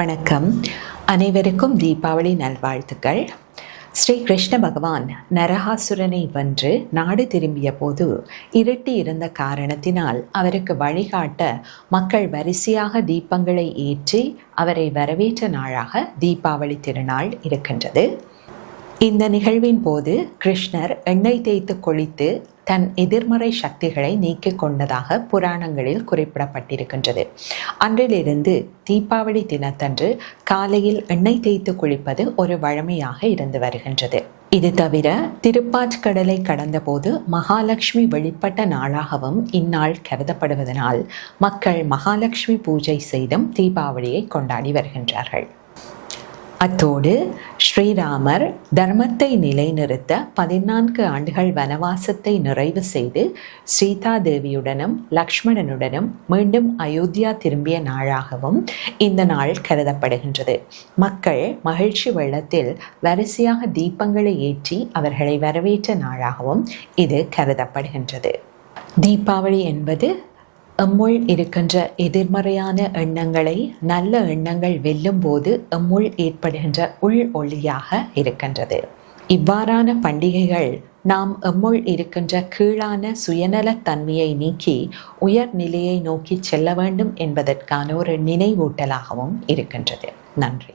வணக்கம். அனைவருக்கும் தீபாவளி நல்வாழ்த்துக்கள். ஸ்ரீ கிருஷ்ண பகவான் நரகாசுரனை வென்று நாடு திரும்பிய போது இருட்டி இருந்த காரணத்தினால் அவருக்கு வழிகாட்ட மக்கள் வரிசையாக தீபங்களை ஏற்றி அவரை வரவேற்ற நாளாக தீபாவளி திருநாள் இருக்கின்றது. இந்த நிகழ்வின் போது கிருஷ்ணர் எண்ணெய் தேய்த்து குளித்து தன் எதிர்மறை சக்திகளை நீக்கிக் கொண்டதாக புராணங்களில் குறிப்பிடப்பட்டிருக்கின்றது. அன்றிலிருந்து தீபாவளி தினத்தன்று காலையில் எண்ணெய் தேய்த்து குளிப்பது ஒரு வழமையாக இருந்து வருகின்றது. இது தவிர திருப்பாற்கடலை கடந்தபோது மகாலட்சுமி வெளிப்பட்ட நாளாகவும் இந்நாள் கருதப்படுவதனால் மக்கள் மகாலட்சுமி பூஜை செய்தும் தீபாவளியை கொண்டாடி வருகின்றார்கள். அத்தோடு ஸ்ரீராமர் தர்மத்தை நிலைநிறுத்த 14 ஆண்டுகள் வனவாசத்தை நிறைவு செய்து சீதாதேவியுடனும் லக்ஷ்மணனுடனும் மீண்டும் அயோத்தியா திரும்பிய நாளாகவும் இந்த நாள் கருதப்படுகின்றது. மக்கள் மகிழ்ச்சி வெள்ளத்தில் வரிசையாக தீபங்களை ஏற்றி அவர்களை வரவேற்ற நாளாகவும் இது கருதப்படுகின்றது. தீபாவளி என்பது எம்முள் இருக்கின்ற எதிர்மறையான எண்ணங்களை நல்ல எண்ணங்கள் வெல்லும் போது எம்முள் ஏற்படுகின்ற உள் ஒளியாக இருக்கின்றது. இவ்வாறான பண்டிகைகள் நாம் எம்முள் இருக்கின்ற கீழான சுயநலத்தன்மையை நீக்கி உயர் நிலையை நோக்கி செல்ல வேண்டும் என்பதற்கான ஒரு நினைவூட்டலாகவும் இருக்கின்றது. நன்றி.